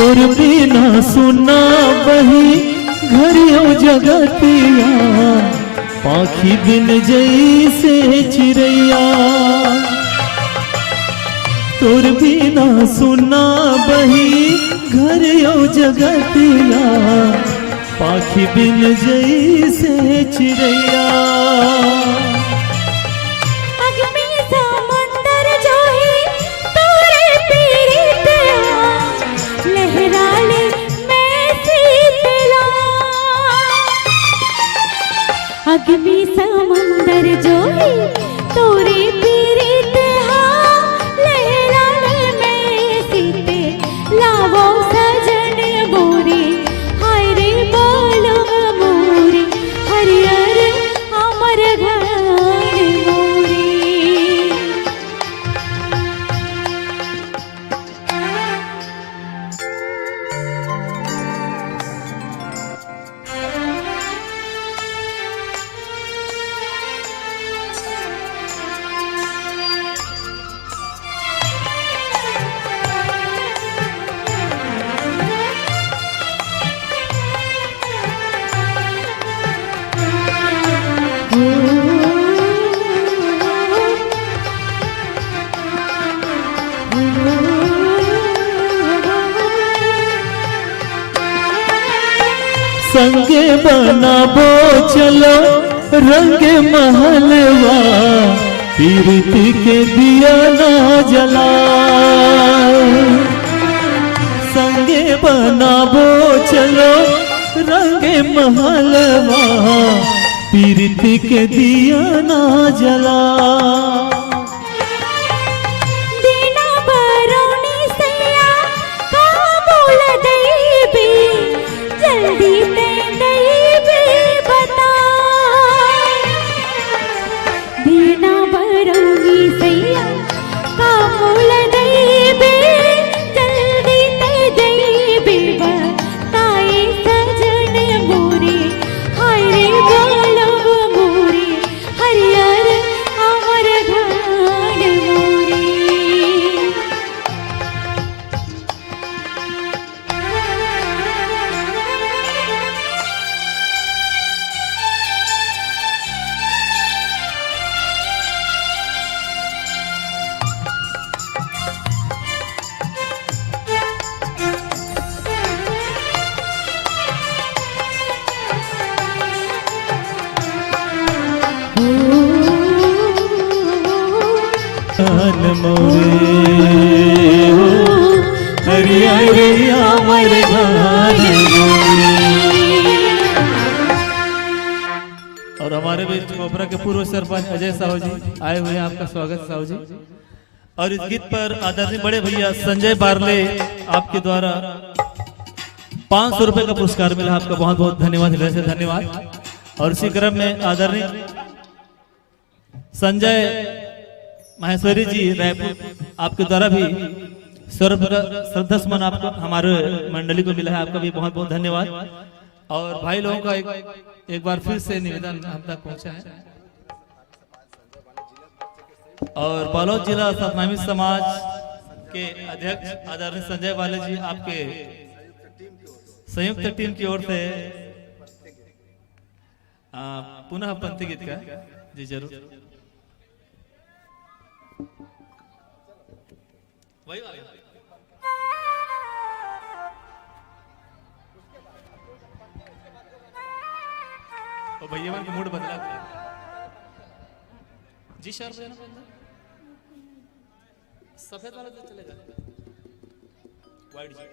तोर बिना सुना बही घरियो जगतिया, पाखी बिन जैसे चिड़ैया। तोर बिना सुना बही घरियो जगतिया, पाखी बिन जैसे चिड़ैया। अग्नि समंदर जो है तोरे पीरित हा, लहराने में सीते लावो सजन मोरे। हाय रे बोलो मोरे हरियर अमर घर मोरे। संगे बनाबो चलो रंगे महलवा, पीरती के दिया ना जला। संगे बनाबो चलो रंगे महलवा, पीरती के दिया ना जला। और हमारे बीच कोबरा के पूर्व सरपंच अजय साहू जी आए हुए हैं। आपका स्वागत साहू जी। और इस गीत पर आदरणीय बड़े भैया संजय बारले आपके द्वारा 500 रुपए का पुरस्कार मिला। आपका बहुत बहुत धन्यवाद, हृदय से धन्यवाद। और इसी क्रम में आदरणीय संजय माहेश्वरी जी रायपुर आपके द्वारा भी श्रद्धा सुमन आपको हमारे मंडली को मिला है। आपका भी बहुत बहुत धन्यवाद। और भाई लोगों का एक बार फिर से निवेदन हम तक पहुंचा है। और बालोद जिला सतनामी समाज के अध्यक्ष आदरणीय संजय बाले जी आपके संयुक्त टीम की ओर से पुनः पंक्ति गीत का जी जरूर। वही भैया का मूड बदला जी। सर सफेद वाला तो चलेगा, वाइट जी।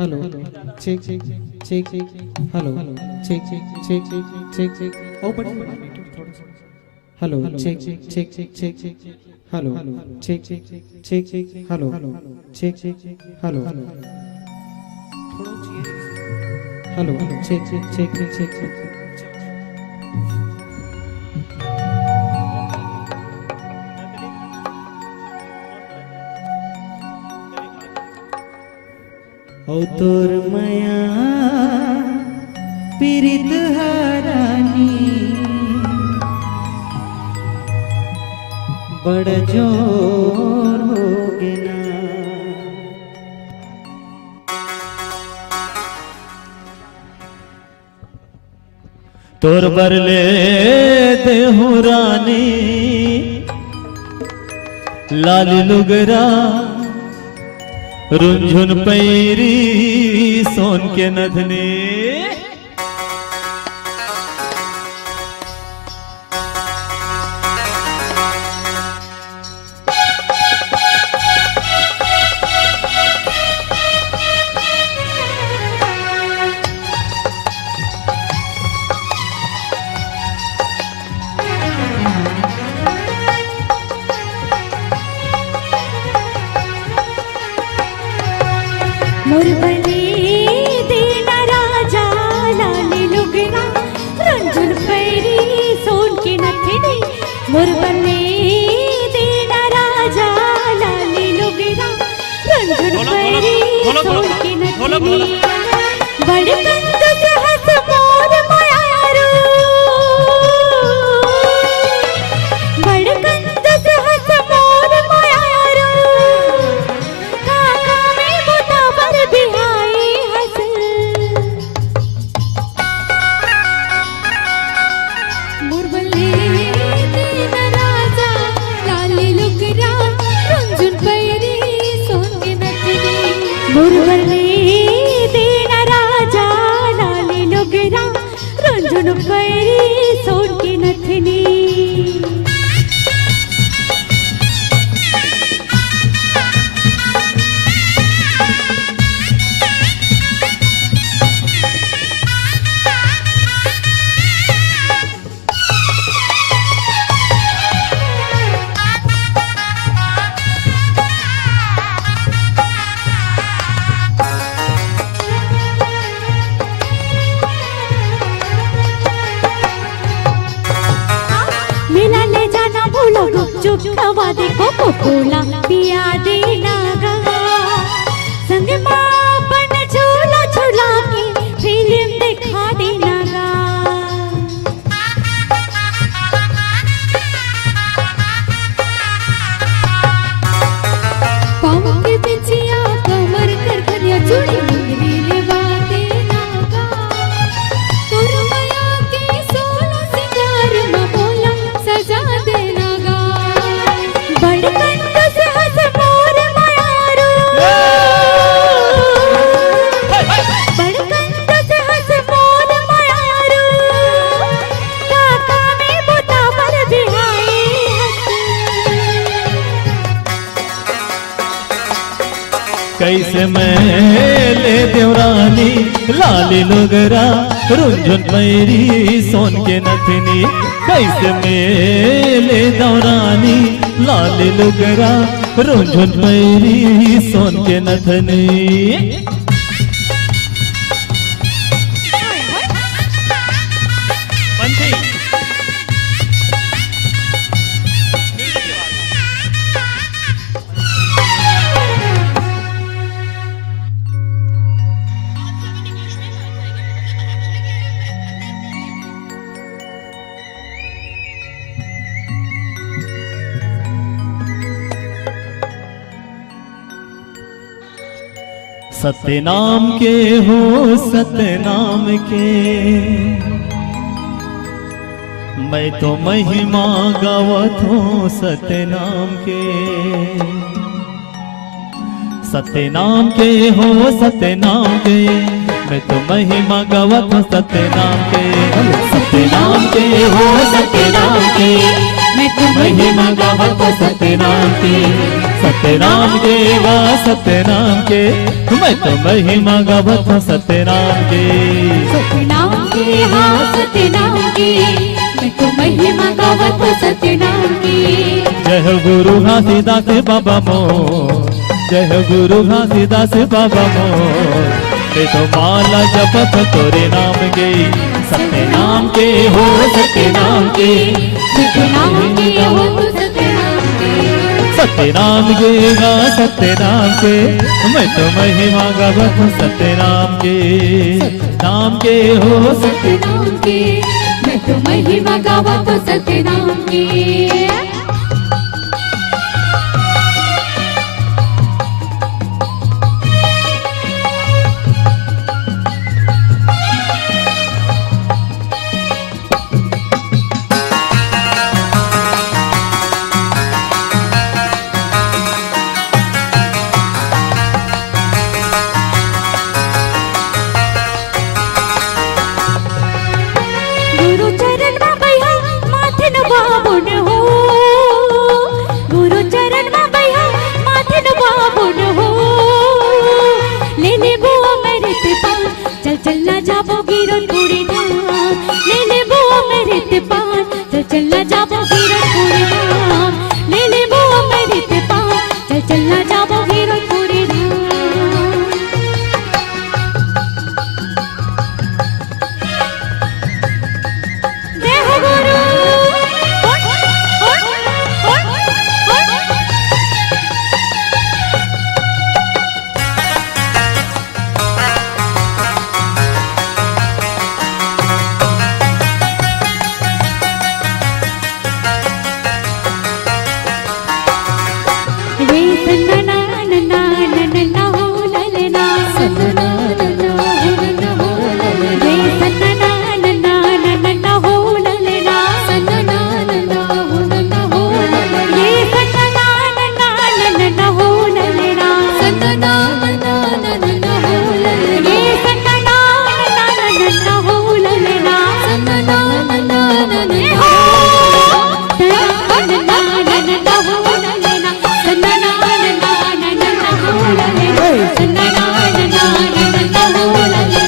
Hello check check check check hello check check check check check open थोड़ा सा hello check check check check check check hello check check check check hello check check hello hello check check check check check ओ तोर माया पीरित हरानी बड़ जोर हो गया तोर बरले देहु रानी लाल लुगरा रुंझुन पैरी सोन के नथने मुरबली दीना राजा लाली लुगरा रंजुन पैरी सोन की नथनी मुरबली दीना राजा लाली लुगरा रंजुन पैरी सोन की नथनी बड़े कंद से हंस मोर मायारू बड़े कंद से हंस मोर मायारू काका में बुता पर बिहाई हंस मुरबली दीना राजा लाली लुगरा रंजुन पैरी सोन की नथनी मुरबली दीना राजा लाली लुगरा रंजुन पैरी सोन की नथनी मेला ले जाना भूलो गुपचुप खवा दे कोको कोला पिया देना गा संग मापन झूला झूला के फिल्म दिखा देना गा पाँव के बिछिया कमर कर खनिया चूड़ी मुंगरी लेवा देना गा तोर माया के सोला सिंगार में बोला सजा देना गा बड़ कंद से हंस मोर मायारू बड़ कंद से हंस मोर मायारू काका में बुता पर बिहाई कैसे मैं ले देवरानी लाली लुगरा रुंझुन पैरी सोन के नथनी कैसे मैं ले देवरानी लाली लुगरा रुंझुन पैरी सोन के नथनी सत्यनाम के हो सत्यनाम के मैं तो महिमा गावत हूँ सत्यनाम के सत्यनाम के हो सत्यनाम के मैं तो महिमा गावत हूँ सत्यनाम के सत्यनाम के हो सत्यनाम के मैं तो महिमा गावत सत्यनाम की, सत्यनाम के गा सत्यनाम के, मैं तो महिमा गावत सत्यनाम के। सत्यनाम के हाँ सत्यनाम के, मैं तो महिमा गावत सत्यनाम की। जय हो गुरु घासीदास बाबा मोर, जय हो गुरु घासीदास बाबा मोर, ते तो माला जपत तोरे नाम के, सत्यनाम के हो सत्यनाम के, सत्यनाम के हो सत्यनाम के, सत्यनाम के गा सत्यनाम के, मैं तो महिमा गावत सत्यनाम के, नाम के हो सत्यनाम के, मैं तो महिमा गावत सत्यनाम के। गुरु चरण में बैहा माथे न बाबुन हो, गुरु चरण में बैहा माथे न बाबुन हो, ले ले बुआ मेरे ते पान, चल चल ना जाबो गिरन पूरी धाम, ले ले बुआ मेरे ते पान, चल चल ना जाबो गिरन पूरी धाम, ले ले बुआ मेरे ते पान, चल चल ना जाबो गिरन पूरी धाम। जय हो गुरु वे सन्ना नन्ना नन्ना हो ललना, सन्ना नन्ना हो नन्ना हो ललना, वे सन्ना नन्ना नन्ना हो ललना, सन्ना नन्ना हो नन्ना हो ललना, ये सन्ना नन्ना नन्ना हो ललना, सन्ना नन्ना नन्ना हो ललना, ये सन्ना नन्ना हो ललना, सन्ना नन्ना नन्ना हो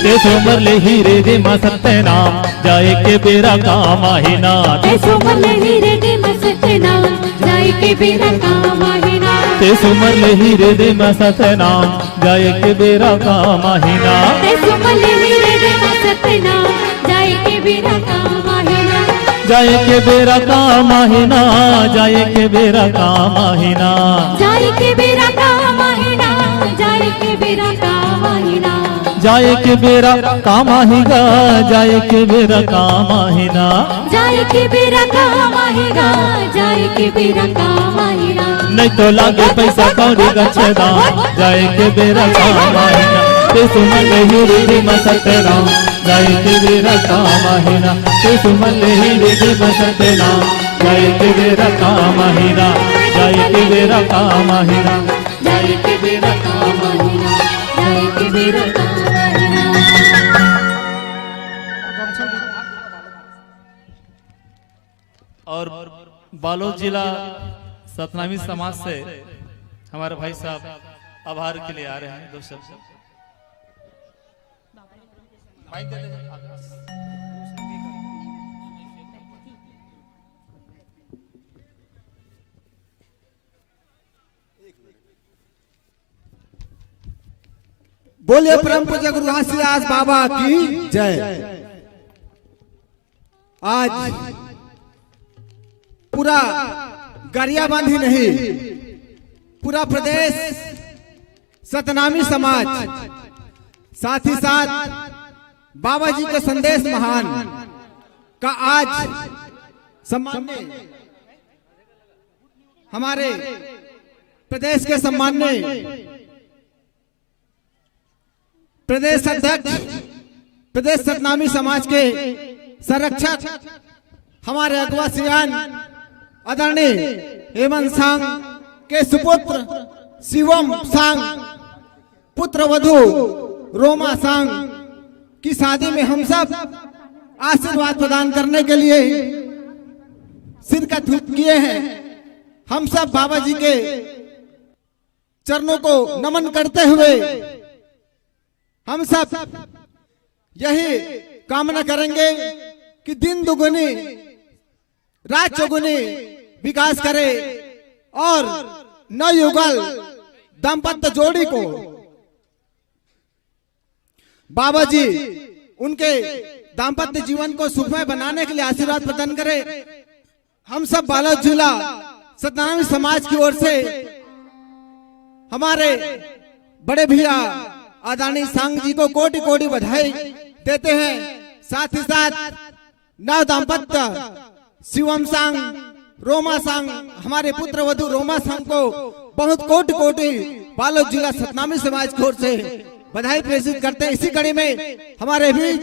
ते सोमर ले हीरे दे मा सत्यनाम, जाए के बेरा काम आहिना, ते सोमर ले हीरे दे मा सत्यनाम, जाए के बेरा काम आहिना, ते सोमर ले हीरे दे मा सत्यनाम, जाए के बेरा काम आहिना, ते सोमर ले हीरे दे मा सत्यनाम, जाए के बेरा काम आहिना, जाए के बेरा काम आहिना, जाए के बेरा काम आहिना, जाए के बेरा काम आहिना, जाए के बेरा काम आहिना, जाए के बेरा काम आहिगा, जाए के बेरा काम आहिना, जाए के बेरा काम आहिगा, जाए के बेरा काम आहिना, नहीं तो लागे पैसा कौड़ी गच्छदा, जाए के बेरा काम आहिना, ते सुमन हीरे दे मा सत्यनाम, जाए के बेरा काम आहिना, ते सुमन हीरे दे मा सत्यनाम, जाए के बेरा काम आहिना, जाए के बेरा काम आहिना, जाए के बेरा काम आहिना, जाए के बेरा काम आहिना। और बालोद जिला सतनामी समाज से हमारे भाई साहब आभार के लिए आ रहे हैं, दो शब्द माइक दे दे। बोलिए परम पूज्य गुरु घासीदास बाबा की जय। आज पूरा गरियाबंद ही नहीं, पूरा प्रदेश सतनामी समाज, साथ ही साथ बाबा जी के संदेश महान का आज सम्मान्य हमारे प्रदेश के सम्मान्य प्रदेश अध्यक्ष, प्रदेश सतनामी समाज के संरक्षक, हमारे अगवा सियान आदरणीय हेमंत सांग के सुपुत्र शिवम सांग, पुत्र वधु रोमा सांग की शादी में हम सब आशीर्वाद प्रदान करने के लिए शिरकत किए हैं। हम सब बाबा जी के चरणों को नमन करते हुए हम सब यही कामना करेंगे कि दिन दुगुनी रात चौगुनी विकास करे और नवयुगल दाम्पत्य जोड़ी को बाबा जी उनके दाम्पत्य जीवन को सुखमय बनाने के लिए आशीर्वाद प्रदान करे। हम सब बालोद जिला सत्यनारायण समाज की ओर से हमारे बड़े भैया आदरणीय सांग जी को कोटि कोटि बधाई देते हैं। साथ ही साथ नव दाम्पत्य शिवम सांग रोमा सांग हमारे पुत्र वधु रोमा सांग को बहुत कोटि कोटि बालोद जिला सतनामी समाज की ओर से बधाई प्रेषित करते हैं। इसी कड़ी में हमारे बीच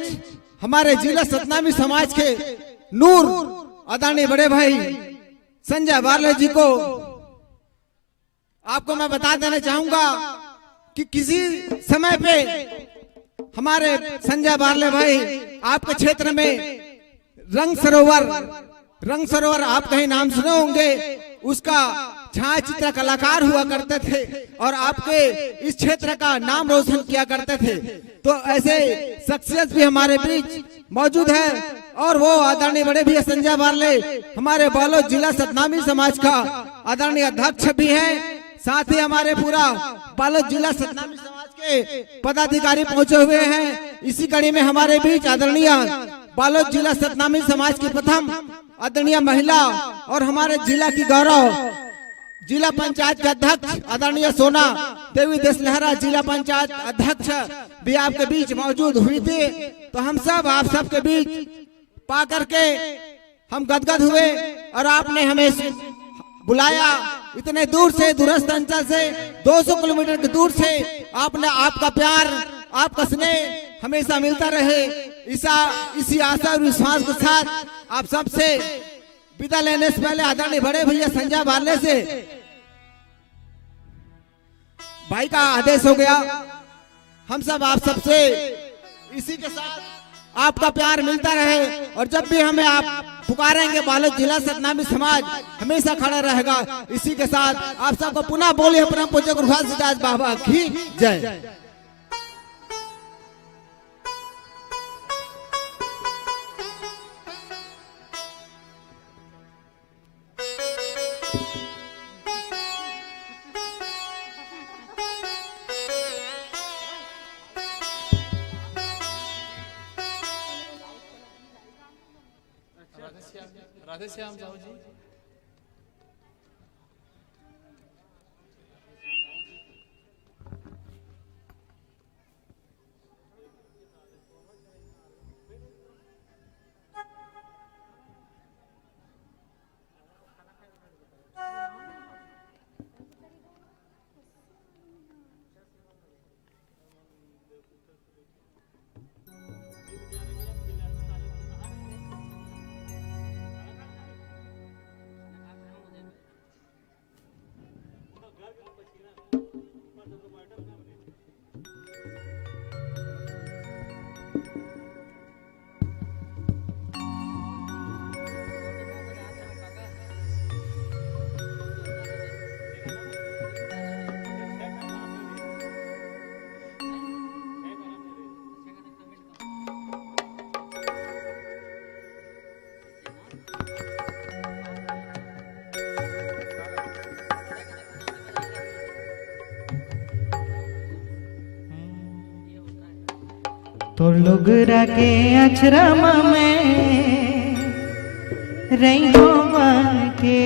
हमारे जिला सतनामी समाज के नूर आदरणीय बड़े भाई संजय बारले जी को आपको मैं बता देना चाहूंगा कि किसी समय पे हमारे संजय बारले भाई आपके क्षेत्र में रंग सरोवर आप कहीं नाम सुने होंगे, उसका छायाचित्र कलाकार हुआ करते थे और आपके इस क्षेत्र का नाम रोशन किया करते थे। तो ऐसे शख्सियत भी हमारे बीच मौजूद है और वो आदरणीय बड़े भैया संजय बारले हमारे बालोद जिला सतनामी समाज का आदरणीय अध्यक्ष भी हैं। साथ ही हमारे पूरा बालोद जिला सतनामी समाज के पदाधिकारी पहुंचे हुए हैं। इसी कड़ी में हमारे बीच आदरणीय बालोद जिला सतनामी समाज की प्रथम आदरणीय महिला और हमारे जिला की गौरव जिला पंचायत के अध्यक्ष आदरणीय सोना देवी देशलहरा जिला पंचायत अध्यक्ष भी आपके बीच मौजूद हुई थी। तो हम सब आप सबके बीच पा करके हम गदगद हुए और आपने हमें बुलाया इतने दूर से, दूरस्थ अंचल से 200 किलोमीटर के दूर से। आपने आपका प्यार आपका स्नेह हमेशा मिलता रहे, इसी आशा और विश्वास के साथ आप सबसे विदा लेने से पहले आदरणीय बड़े भैया संजय बारले से भाई का आदेश हो गया। हम सब आप सबसे इसी के साथ आपका प्यार मिलता रहे और जब भी हमें आप पुकारेंगे बालोद जिला सतनामी समाज हमेशा खड़ा रहेगा। इसी के साथ आप सबको पुनः बोलिए परम पूज्य गुरु घासीदास बाबा की जय। राधे श्याम साहू जी। तो लुगरा के आश्रम में रहियो बन के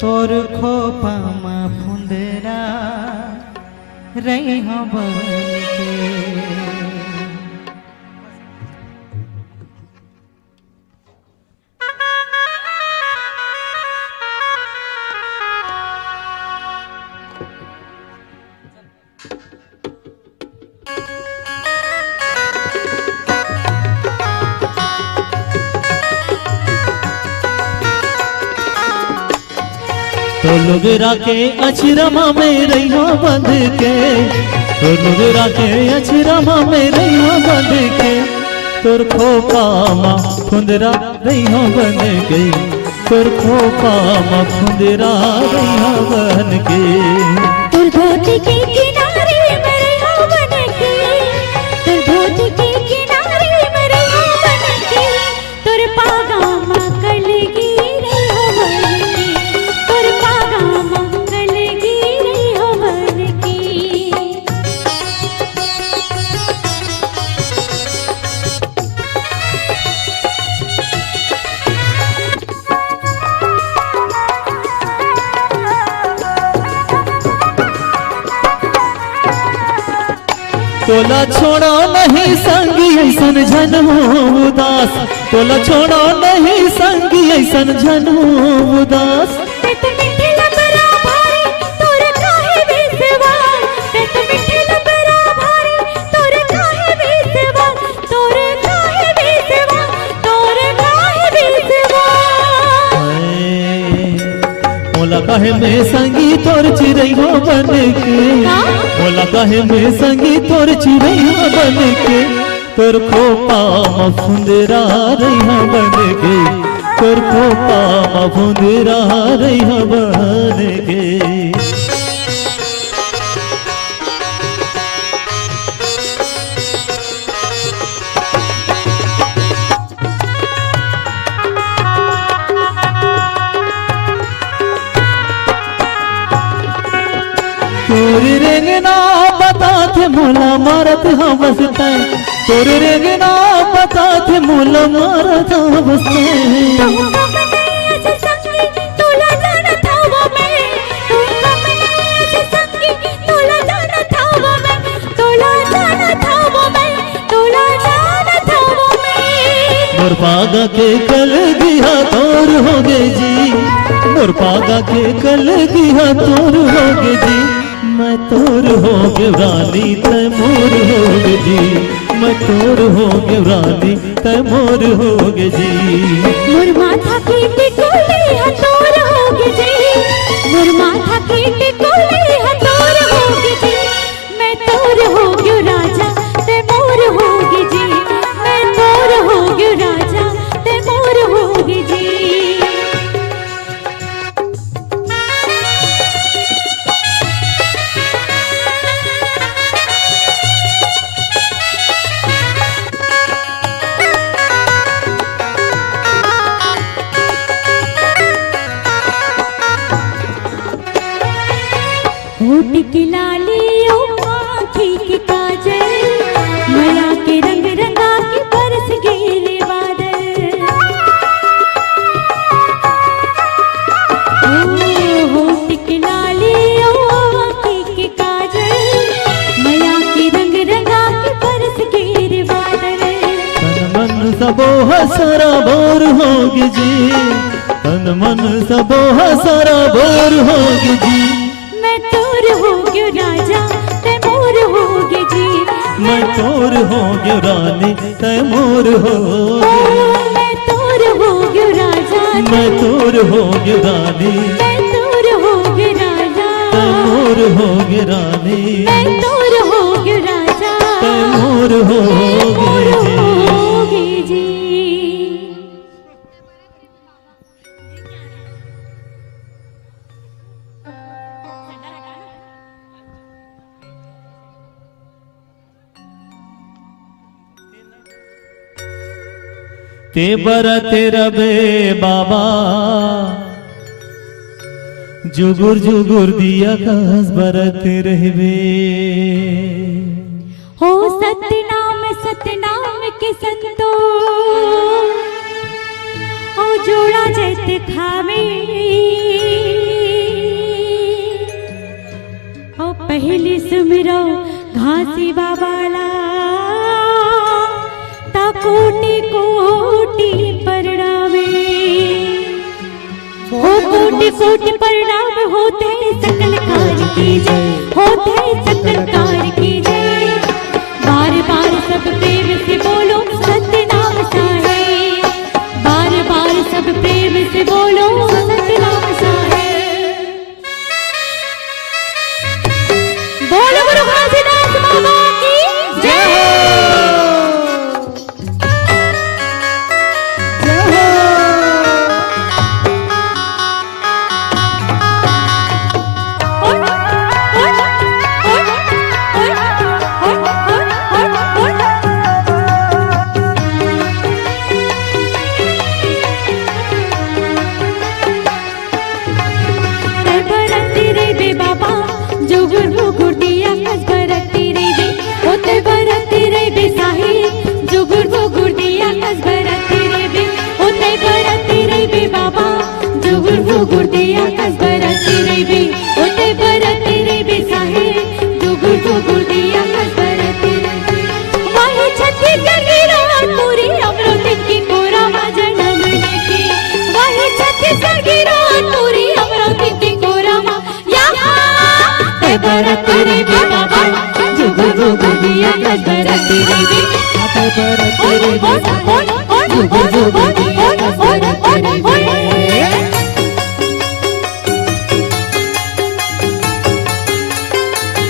तोर खोपा मा फुंदरा रहियो बन के। तो लुगरा के अछरमा में रहियो बंध के, तो लुगरा के अछरमा में रहियो बंध के, तोर खोपा मा फुंदरा रैया बन के, तोर खोपा मा फुंदरा रैया बन के। तोर धोती के किनारे मेरे हो बन के, तोर धोती के किनारे मेरे हो बन के, तोर पागामा कलगी रे हो बन के, तोर पागामा कलगी रे हो बन के। तोला छोड़ो नहीं संगी ऐसन झन हो उदास, तोला छोड़ो नहीं संगी ऐसन झन हो उदास। कत मिठे लबरा भाई तोर काहे बेसवार, कत मिठे लबरा भाई तोर काहे बेसवार, तोर काहे बेसवार, तोर काहे बेसवार। मोला काहे में संगी तोर चिरैया बन के, मोला काहे में संगी तोर चिरैया बन के, तोर खोपा मा फुंदरा रैया बन के, तोर खोपा मा फुंदरा रैया बन के। तोरी रेंगना बता थे मोला मारत हाँ बसते, तोरी रेंगना बता थे मोला मारत हाँ बसते। तुमका मने ऐसे संगी तोला जाना था वो मैं, तुमका मने ऐसे संगी तोला जाना था वो मैं, तोला जाना था वो मैं, तोला जाना था वो मैं। मोर पागा के कल गिया तोर हो गे जी, मोर पागा के कल गिया तोर हो गे जी। मैं तोर हो गे रानी तै मोर हो गे जी, मैं तोर हो गे रानी तै मोर हो गे जी। मोर माथा की टिकोले हतोर होगे जी, मोर माथा की टिकोले हतोर होगे जी। मैं तोर होगे राजा ते मोर होगे जी, मैं तोर होगे राजा ते मोर होगे जी। होठ की लाली ओ आँखी की काजल, माया के रंग रंगा के बरस गिरे बादल। ओ होठ की लाली ओ आँखी की काजल, माया के रंग रंगा के बरस गिरे बादल। तन मन सबो हसरा बोर होगे जी, तन मन सबो हसरा बोर होगे जी। मैं तोर होगे राजा ते मोर होगे जी, मैं तोर होगे रानी तै मोर हो, मैं तोर होगे राजा मैं तोर होगे रानी मैं तोर होगे राजा, तै मोर होगे रानी मैं तोर होगे राजा, तै मोर होगे जी। होगे जी। ते बरते रबे बाबा जुगुर जुगुर दिया कस बरते रहबे। हो सतनाम सतनाम के संतो, ओ जोड़ा जैत खावे, ओ पहले सुमिरो घासी बाबाला, ता कोटि कोटि परिणामे, हो कोटि कोटि परिणाम होते सकल कार्य की जय, होते सकल कार्य की जय। बार बार सब प्रेम से बोलो सतनाम साहेब, बार बार सब प्रेम से बोलो सतनाम साहेब। बोलो गुरु घासीदास बाबा की जय। बरत रे बे बाबा जुगु जुगु दिया बरत रे बे बरत रे बे जुगु जुगु दिया बरत रे बे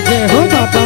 जय हो बाबा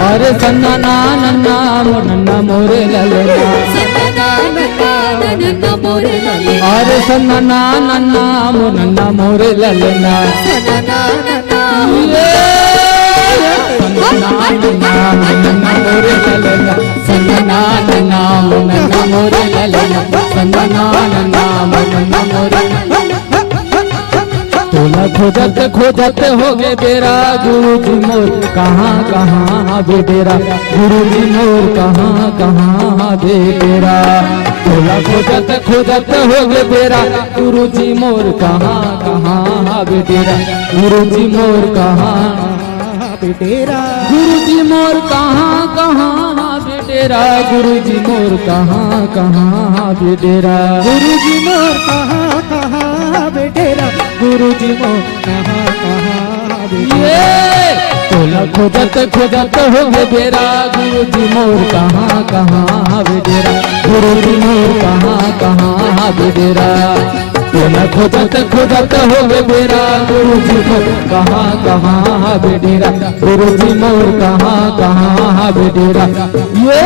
अरे सन्ना नन्ना मुन्ना मोरे ललना अरे सन्ना नन्ना मुन्ना मोरे ललना सन्ना नन्ना मुन्ना मोरे ललना सन्ना नन्ना मुन्ना मोरे ललना सन्ना नन्ना मुन्ना मोरे तोला खोजते खोजते हो गए तेरा गुरु जी मोर कहाँ कहाँ बे तेरा गुरु जी मोर कहाँ कहाँ बे तेरा तोला खोजते खोजते हो गए तेरा गुरु जी मोर कहाँ कहाँ बे तेरा गुरु जी मोर कहाँ बे तेरा गुरु जी मोर कहाँ कहाँ बे तेरा गुरु जी मोर कहाँ कहाँ बे तेरा गुरु जी मोर कहाँ कहाँ बेटेरा गुरु जी मोर कहाँ कहाँ बेटेरा तोला खोजते खोजते हो गए तेरा गुरु जी मोर कहाँ कहाँ बे तेरा गुरु जी मोर कहाँ कहाँ बे तेरा तोला खोजते खोजते हो गए तेरा गुरु जी मोर कहाँ कहाँ बे तेरा गुरु जी मोर कहाँ कहाँ बे तेरा ये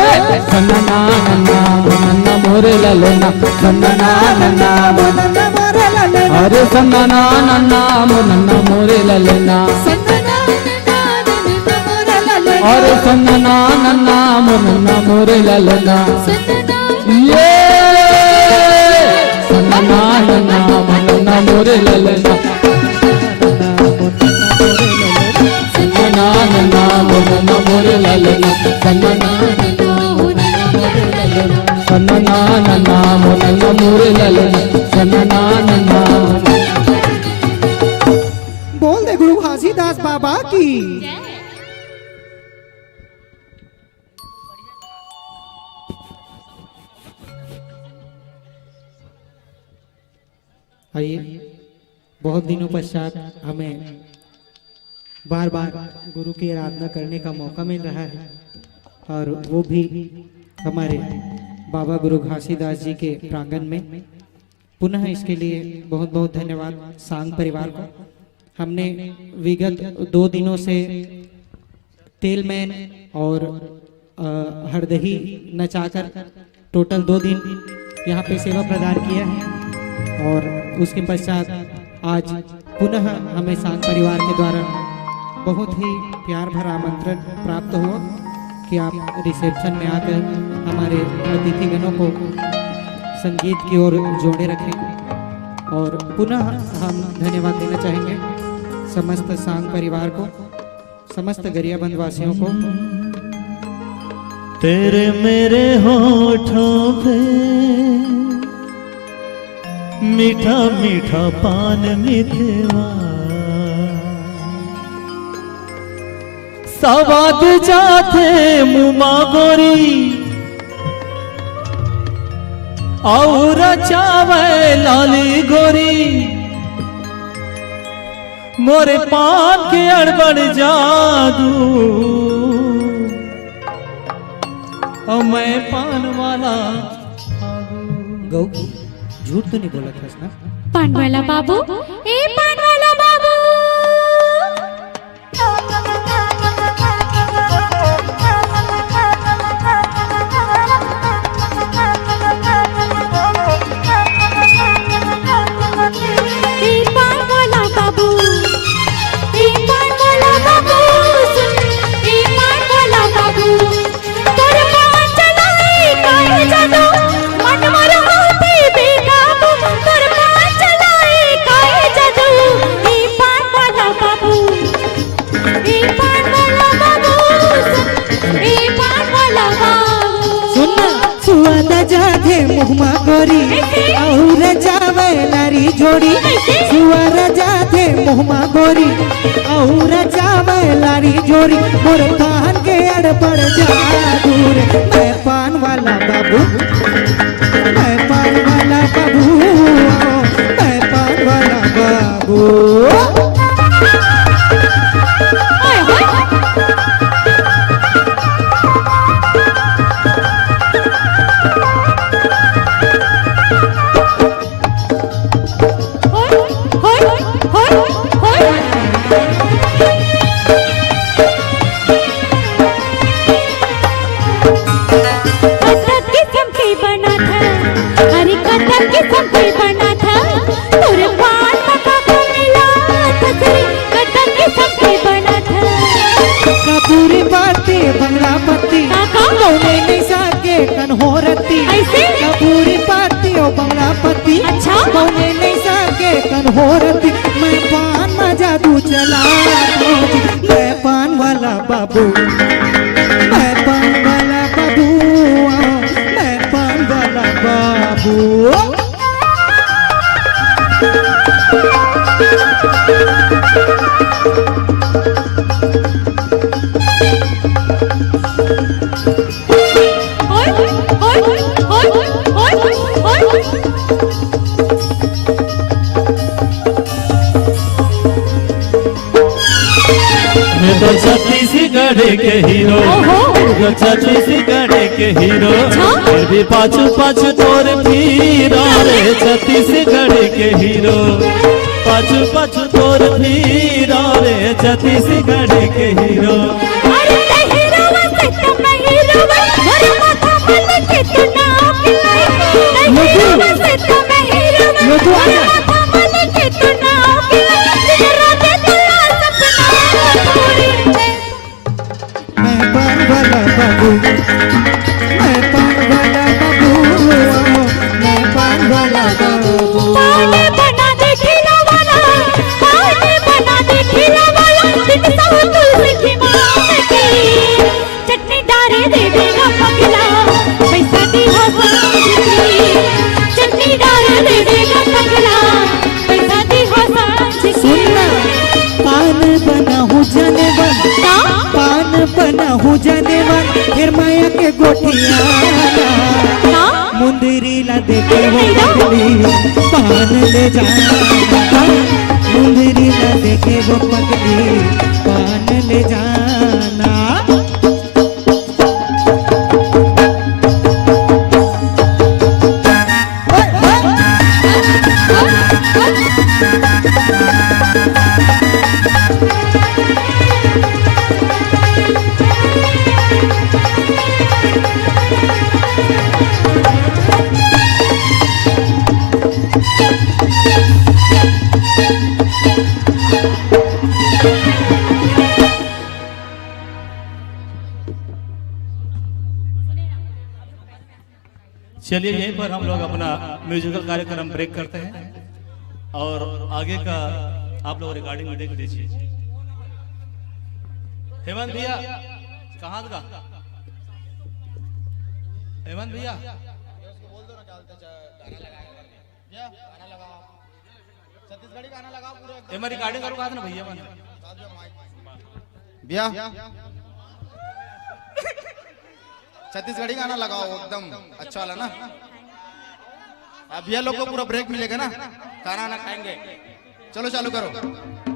सन्ना नन्ना मुन्ना मोरे ललना सन्ना नन्ना मुन्ना मोरे ललना अरे सन्ना नन्ना मुन्ना मोरे ललना अरे सन्ना नन्ना मुन्ना मोरे ललना ये सन्ना नन्ना मुन्ना मोरे ललना सन्ना नन्ना मुन्ना मोरे ललना सन्ना नन्ना मुन्ना मोरे ललना सन्ना नन्ना बोल दे गुरु घासीदास बाबा की आइए बहुत दिनों पश्चात हमें बार बार गुरु की आराधना करने का मौका मिल रहा है और वो भी हमारे बाबा गुरु घासीदास जी के प्रांगण में। पुनः इसके लिए बहुत बहुत धन्यवाद सांग परिवार को। हमने विगत 2 दिनों से तेलमैन और हरदही नचाकर टोटल 2 दिन यहाँ पे सेवा प्रदान किया है और उसके पश्चात आज पुनः हमें सांग परिवार के द्वारा बहुत ही प्यार भरा आमंत्रण प्राप्त हुआ कि आप रिसेप्शन में आकर हमारे अतिथिगणों को संगीत की ओर जोड़े रखें। और पुनः हम धन्यवाद देना चाहेंगे समस्त सांग परिवार को, समस्त गरियाबंद वासियों को तेरे मेरे होठों पे मीठा मीठा पान मितवा सवाद जाते मुमा गोरी और चावे लाली गोरी मोरे पान के अड़बड़ जादू और मैं पान वाला गौ झूठ तो नहीं बोला था ना? पान वाला बाबू, ए पान वाला बाबू। ए पान वाला बाबू, ए पान वाला बाबू, सुन ए पान वाला बाबू, तोर पान चलाए काहे जादू, मन मोर होते बेकाबू, तोर पान चलाए काहे जादू, ए पान वाला बाबू, ए पान वाला बाबू, सुन ए पान वाला बाबू। सुनना सुआदा जाथे मुहमा गोरी और जावे नारी जोड़ी सुआरा जाथे मुहमा गोरी और जावे लारी जोड़ी मोर पान के अड़बड़ जादू रे मैं पान वाला बाबू मैं पान वाला बाबू मैं पान वाला बाबू ओए होए होए होए होए कटक किस्म के बना था, अरे कटक किस्म के बना था, तोरे पान मका को मिला खसरी, कटक किस्म के बना था। कपूरी पाती बंगला पत्ती काका कौने नहीं साके कन्होरती ऐसे? कपूरी पाती ओ बंगला पत्ती अच्छा? कौने नहीं साके कन्होरती मैं पान में जादू चला मैं पान वाला बाबू मैं पान वाला बाबू मैं पान वाला बाबू होए होए होए होए होए मैं तो छत्तीसगढ़ के हीरो ओहो। तो छत्तीसगढ़ के हीरो अच्छा? फिर भी पाछू पाछू तोर फिरो रे छत्तीसगढ़ के हीरो पाछू पाछू तोर फिरो रे छत्तीसगढ़ के हीरो अरे ते हीरोवा से तो मैं हीरोवा, मोर माथा मन के तू नाम खिलाई, ते हीरोवा से तो मैं हीरोवा, मोर माथा मन के तू नाम खिलाई, दिन रात तेरा सपना पूरी मैं पान वाला बाबू मैं पान वाला बाबू मैं पान वाला बाबू पानी बना दे खिला वाला, पानी बना दे खिला वाला, दिन सब तुलसी की माँ की चटनी डारे दे देगा पगला, पैसा दी हो सांझी, चटनी डारे दे देगा पगला, पैसा दी हो सांझी। सुनना पान बना हूँ जाने का? पान बना हूँ जाने फिर माया के गोटियाना का? मुंदरी ला देखे वो पगली पान ले जाना मुंदरी ला देखे वो पगली पान ले जाना चलिए यहीं पर हम लोग अपना म्यूजिकल कार्यक्रम ब्रेक करते हैं और आगे का आप लोग रिकॉर्डिंग में देख लीजिए। हेमंत भैया कहाँ का हेमंत भैया छत्तीसगढ़ी गाना लगाओ पूरा एमा रिकॉर्डिंग करो ना भैया मन भैया छत्तीसगढ़ी गाना लगाओ एकदम अच्छा वाला ना। अब भैया लोग को पूरा ब्रेक मिलेगा ना, खाना ना खाएंगे। चलो चालू करो।